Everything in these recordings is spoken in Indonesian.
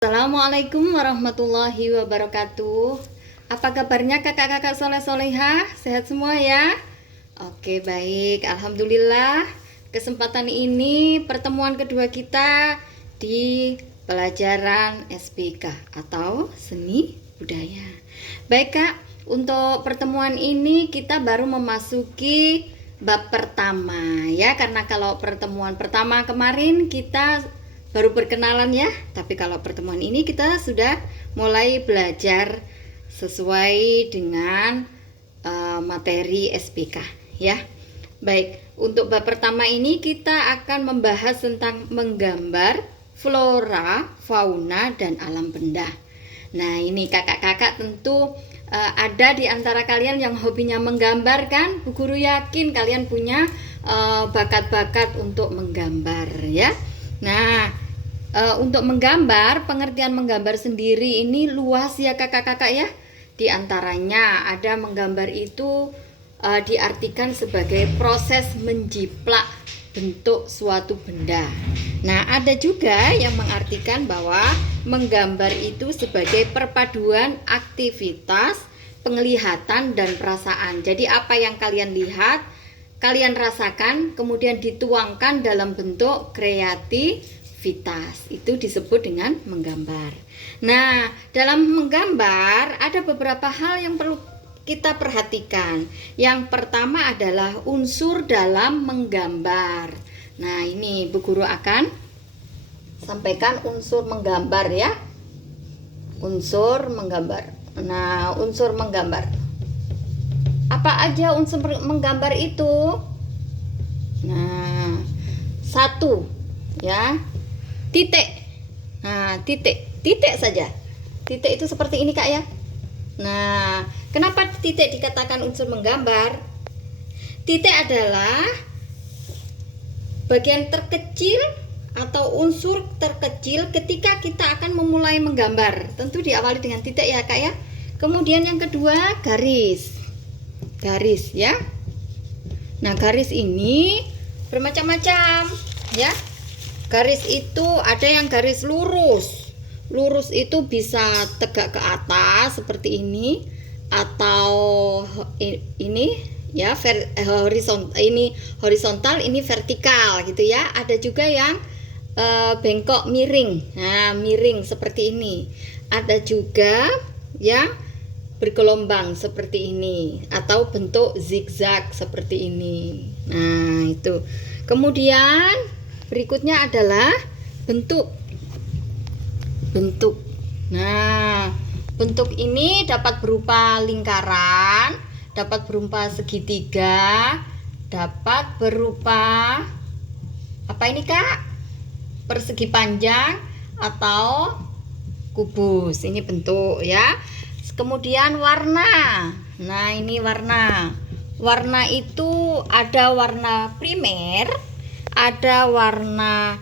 Assalamualaikum warahmatullahi wabarakatuh. Apa kabarnya kakak-kakak soleh-solehah? Sehat semua ya? Oke, baik, alhamdulillah. Kesempatan ini pertemuan kedua kita di pelajaran SPK atau Seni Budaya. Baik kak, untuk pertemuan ini kita baru memasuki bab pertama ya, karena kalau pertemuan pertama kemarin kita baru perkenalan ya, tapi kalau pertemuan ini kita sudah mulai belajar sesuai dengan materi SPK ya. Baik, untuk bab pertama ini kita akan membahas tentang menggambar flora, fauna, dan alam benda. Nah, ini kakak-kakak tentu ada di antara kalian yang hobinya menggambar kan? Bu Guru yakin kalian punya bakat-bakat untuk menggambar ya. Nah, untuk menggambar, pengertian menggambar sendiri ini luas ya kakak-kakak ya. Di antaranya ada menggambar itu diartikan sebagai proses menjiplak bentuk suatu benda. Nah, ada juga yang mengartikan bahwa menggambar itu sebagai perpaduan aktivitas, penglihatan, dan perasaan. Jadi apa yang kalian lihat, kalian rasakan, kemudian dituangkan dalam bentuk kreativitas. Itu disebut dengan menggambar. Nah, dalam menggambar ada beberapa hal yang perlu kita perhatikan. Yang pertama adalah unsur dalam menggambar. Nah, ini Bu Guru akan sampaikan unsur menggambar ya. Unsur menggambar. Nah, unsur menggambar. Apa aja unsur menggambar itu? Nah, satu ya, titik. Nah, titik saja. Titik itu seperti ini kak ya. Nah, kenapa titik dikatakan unsur menggambar? Titik adalah bagian terkecil atau unsur terkecil ketika kita akan memulai menggambar. Tentu diawali dengan titik ya kak ya. Kemudian yang kedua, garis ya. Nah, garis ini bermacam-macam ya. Garis itu ada yang garis lurus. Lurus itu bisa tegak ke atas seperti ini, atau ini ya, horizontal, ini vertikal gitu ya. Ada juga yang bengkok miring. Nah, miring seperti ini. Ada juga yang bergelombang seperti ini, atau bentuk zigzag seperti ini. Nah, itu. Kemudian berikutnya adalah bentuk. Nah, bentuk ini dapat berupa lingkaran, dapat berupa segitiga, dapat berupa apa ini kak? Persegi panjang atau kubus. Ini bentuk ya. Kemudian warna. Nah, ini warna. Warna itu ada warna primer, ada warna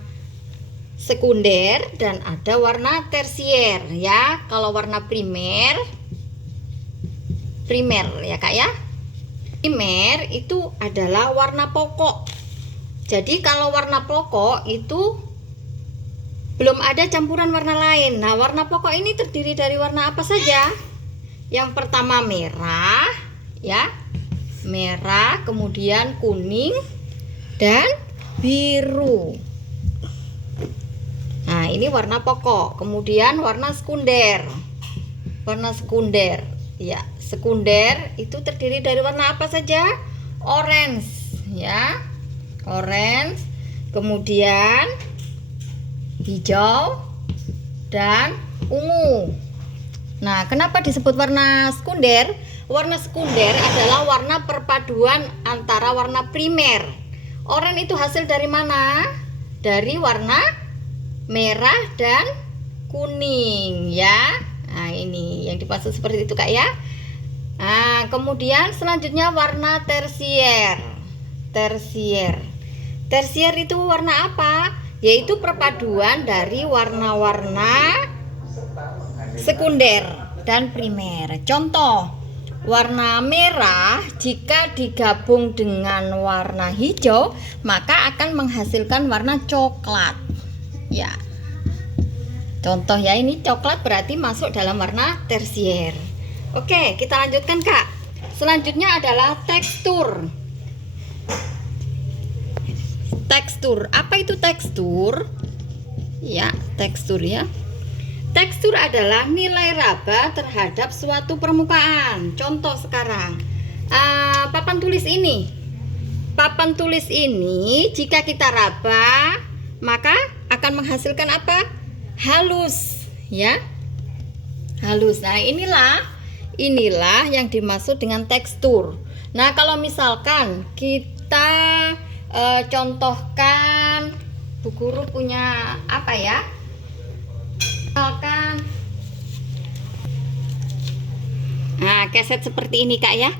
sekunder, dan ada warna tersier ya. Kalau warna primer ya kak ya. Primer itu adalah warna pokok. Jadi kalau warna pokok itu belum ada campuran warna lain. Nah, warna pokok ini terdiri dari warna apa saja? Yang pertama merah ya, merah, kemudian kuning dan biru. Nah, ini warna pokok. Kemudian warna sekunder. Warna sekunder ya, sekunder itu terdiri dari warna apa saja? Orange ya, orange, kemudian hijau dan ungu. Nah, kenapa disebut warna sekunder? Warna sekunder adalah warna perpaduan antara warna primer. Oranye itu hasil dari mana? Dari warna merah dan kuning ya. Nah, ini yang dimaksud seperti itu kak ya. Nah, kemudian selanjutnya warna tersier. Tersier itu warna apa? Yaitu perpaduan dari warna-warna sekunder dan primer. Contoh, warna merah jika digabung dengan warna hijau maka akan menghasilkan warna coklat ya. Contoh ya, ini coklat berarti masuk dalam warna tersier. Oke, kita lanjutkan Kak. Selanjutnya adalah tekstur. Tekstur, apa itu tekstur? Ya, tekstur ya. Tekstur adalah nilai raba terhadap suatu permukaan. Contoh sekarang, papan tulis ini. Papan tulis ini jika kita raba, maka akan menghasilkan apa? Halus, ya. Halus. Nah, inilah yang dimaksud dengan tekstur. Nah, kalau misalkan kita contohkan, Bu Guru punya apa ya? Misalkan, nah, keset seperti ini Kak ya.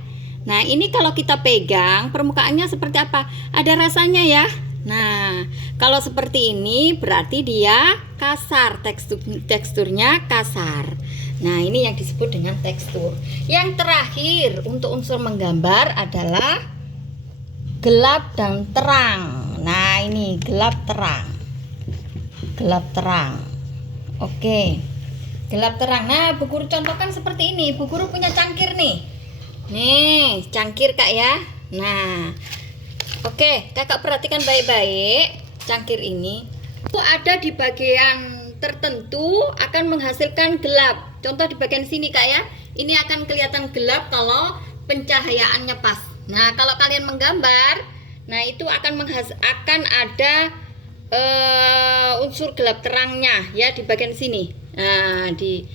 Nah, ini kalau kita pegang permukaannya seperti apa? Ada rasanya ya. Nah, kalau seperti ini berarti dia kasar, teksturnya kasar. Nah, ini yang disebut dengan tekstur. Yang terakhir untuk unsur menggambar adalah gelap dan terang. Nah, ini gelap terang. Gelap terang. Oke. Gelap terang. Nah, Bu Guru contohkan seperti ini. Bu Guru punya cangkir nih. Nih, cangkir Kak ya. Nah, oke, Kakak perhatikan baik-baik. Cangkir ini itu ada di bagian tertentu akan menghasilkan gelap. Contoh di bagian sini Kak ya. Ini akan kelihatan gelap kalau pencahayaannya pas. Nah, kalau kalian menggambar, nah itu akan ada unsur gelap terangnya ya di bagian sini. Nah, di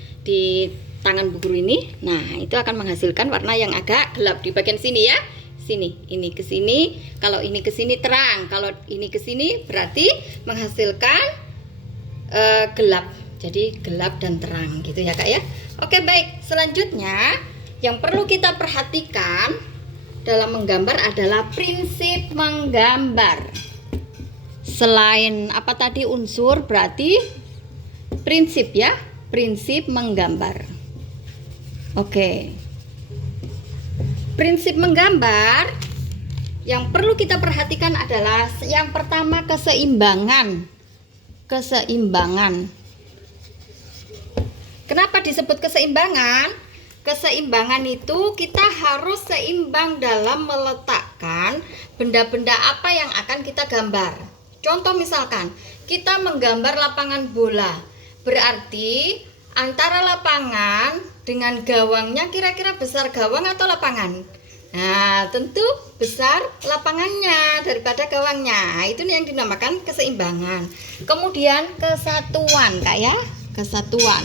tangan Bu Guru ini. Nah, itu akan menghasilkan warna yang agak gelap di bagian sini ya. Sini, ini ke sini. Kalau ini ke sini terang, kalau ini ke sini berarti menghasilkan gelap. Jadi gelap dan terang gitu ya Kak ya. Oke, baik. Selanjutnya yang perlu kita perhatikan dalam menggambar adalah prinsip menggambar. Selain apa tadi unsur, berarti prinsip ya, prinsip menggambar. Oke. Prinsip menggambar yang perlu kita perhatikan adalah yang pertama keseimbangan. Keseimbangan. Kenapa disebut keseimbangan? Keseimbangan itu kita harus seimbang dalam meletakkan benda-benda apa yang akan kita gambar. Contoh misalkan kita menggambar lapangan bola, berarti antara lapangan dengan gawangnya kira-kira besar gawang atau lapangan? Nah, tentu besar lapangannya daripada gawangnya. Itu yang dinamakan keseimbangan. Kemudian kesatuan Kak ya, kesatuan.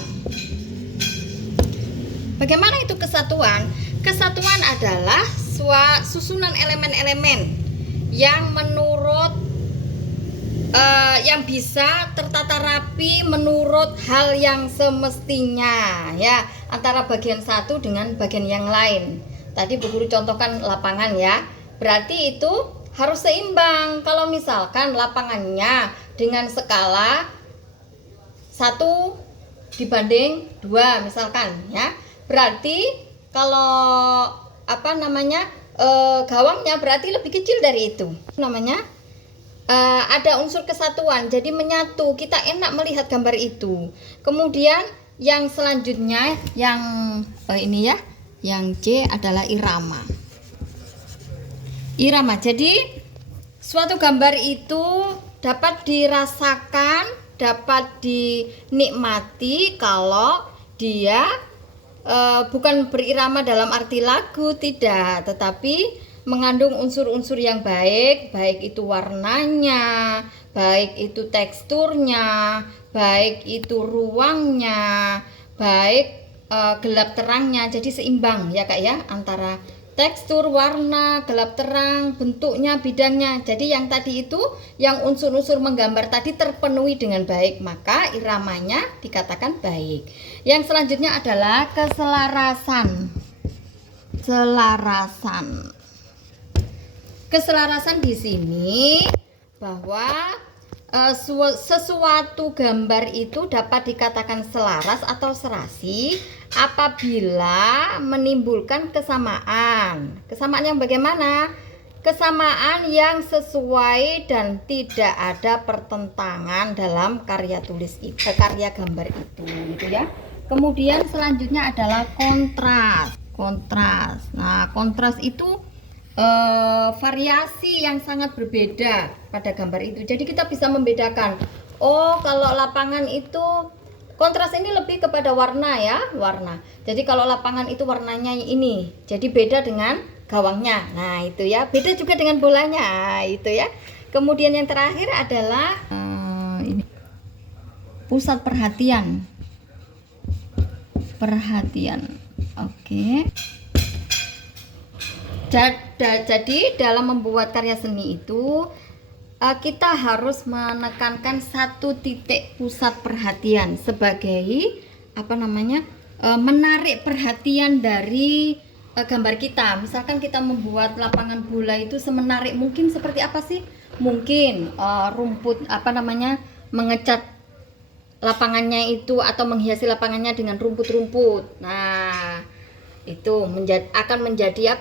Bagaimana itu kesatuan? Kesatuan adalah susunan elemen-elemen yang menurut yang bisa tertata rapi menurut hal yang semestinya ya, antara bagian satu dengan bagian yang lain. Tadi Bu Guru contohkan lapangan ya, berarti itu harus seimbang. Kalau misalkan lapangannya dengan skala 1 dibanding 2 misalkan ya, berarti kalau gawangnya berarti lebih kecil dari itu. Namanya ada unsur kesatuan, jadi menyatu, kita enak melihat gambar itu. Kemudian yang selanjutnya yang ini ya, yang C adalah irama. Irama, jadi suatu gambar itu dapat dirasakan, dapat dinikmati kalau dia bukan berirama dalam arti lagu, tidak, tetapi mengandung unsur-unsur yang baik, baik itu warnanya, baik itu teksturnya, baik itu ruangnya, baik gelap terangnya. Jadi seimbang ya Kak ya, antara tekstur, warna, gelap terang, bentuknya, bidangnya. Jadi yang tadi itu, yang unsur-unsur menggambar tadi terpenuhi dengan baik, maka iramanya dikatakan baik. Yang selanjutnya adalah keselarasan. Keselarasan di sini bahwa sesuatu gambar itu dapat dikatakan selaras atau serasi apabila menimbulkan kesamaan. Kesamaan yang bagaimana? kesamaan yang sesuai dan tidak ada pertentangan dalam karya tulis itu, karya gambar itu, gitu ya. Kemudian selanjutnya adalah kontras. Nah, kontras itu variasi yang sangat berbeda pada gambar itu. Jadi kita bisa membedakan. Oh, kalau lapangan itu kontras ini lebih kepada warna ya, warna. Jadi kalau lapangan itu warnanya ini, jadi beda dengan gawangnya. Nah, itu ya. Beda juga dengan bolanya. Nah, itu ya. Kemudian yang terakhir adalah ini. Pusat perhatian. Oke. Jadi dalam membuat karya seni itu kita harus menekankan satu titik pusat perhatian sebagai menarik perhatian dari gambar kita. Misalkan kita membuat lapangan bola itu semenarik mungkin, seperti apa sih? Mungkin rumput mengecat lapangannya itu atau menghiasi lapangannya dengan rumput-rumput. Nah, itu akan menjadi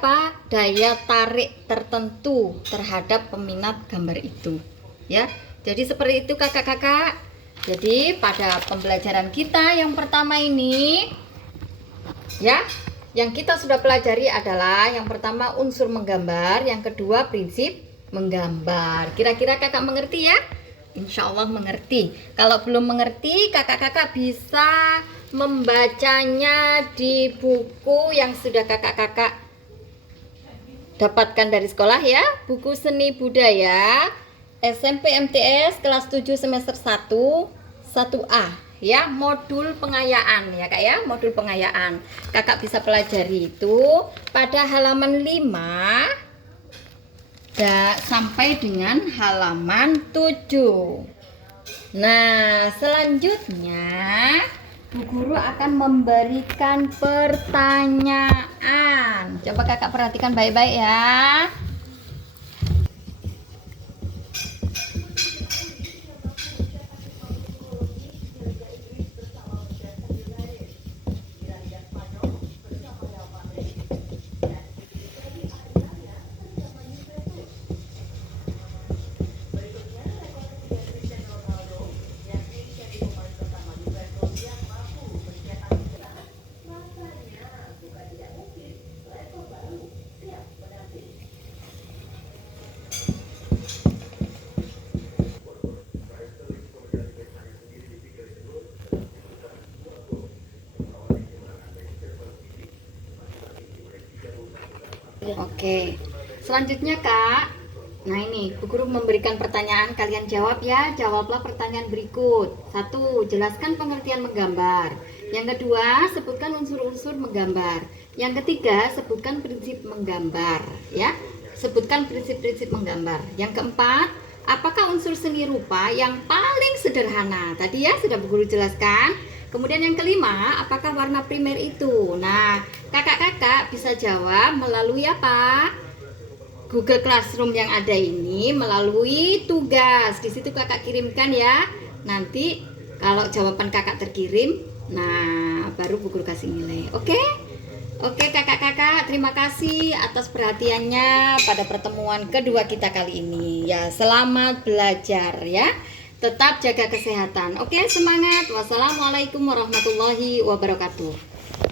daya tarik tertentu terhadap peminat gambar itu ya. Jadi seperti itu kakak-kakak. Jadi pada pembelajaran kita yang pertama ini ya, yang kita sudah pelajari adalah yang pertama unsur menggambar, yang kedua prinsip menggambar. Kira-kira kakak mengerti ya? Insya Allah mengerti. Kalau belum mengerti, kakak-kakak bisa membacanya di buku yang sudah kakak-kakak dapatkan dari sekolah ya. Buku Seni Budaya SMP MTS kelas 7 semester 1 1A ya, modul pengayaan ya kak ya, modul pengayaan. Kakak bisa pelajari itu pada halaman 5 sampai dengan halaman 7. Nah, selanjutnya Bu Guru akan memberikan pertanyaan. Coba kakak perhatikan baik-baik ya. Oke, selanjutnya kak. Nah ini Bu Guru memberikan pertanyaan, kalian jawab ya. Jawablah pertanyaan berikut. 1. Jelaskan pengertian menggambar. Yang kedua, sebutkan unsur-unsur menggambar. Yang ketiga, sebutkan prinsip menggambar ya. Sebutkan prinsip-prinsip menggambar. Yang keempat, apakah unsur seni rupa yang paling sederhana? Tadi ya sudah Bu Guru jelaskan. Kemudian yang kelima, apakah warna primer itu? Nah, kakak-kakak bisa jawab melalui Google Classroom yang ada ini, melalui tugas. Di situ kakak kirimkan ya. Nanti kalau jawaban kakak terkirim, nah baru Bu Guru kasih nilai. Oke? Oke kakak-kakak, terima kasih atas perhatiannya pada pertemuan kedua kita kali ini. Ya, selamat belajar ya. Tetap jaga kesehatan. Oke, semangat. Wassalamualaikum warahmatullahi wabarakatuh.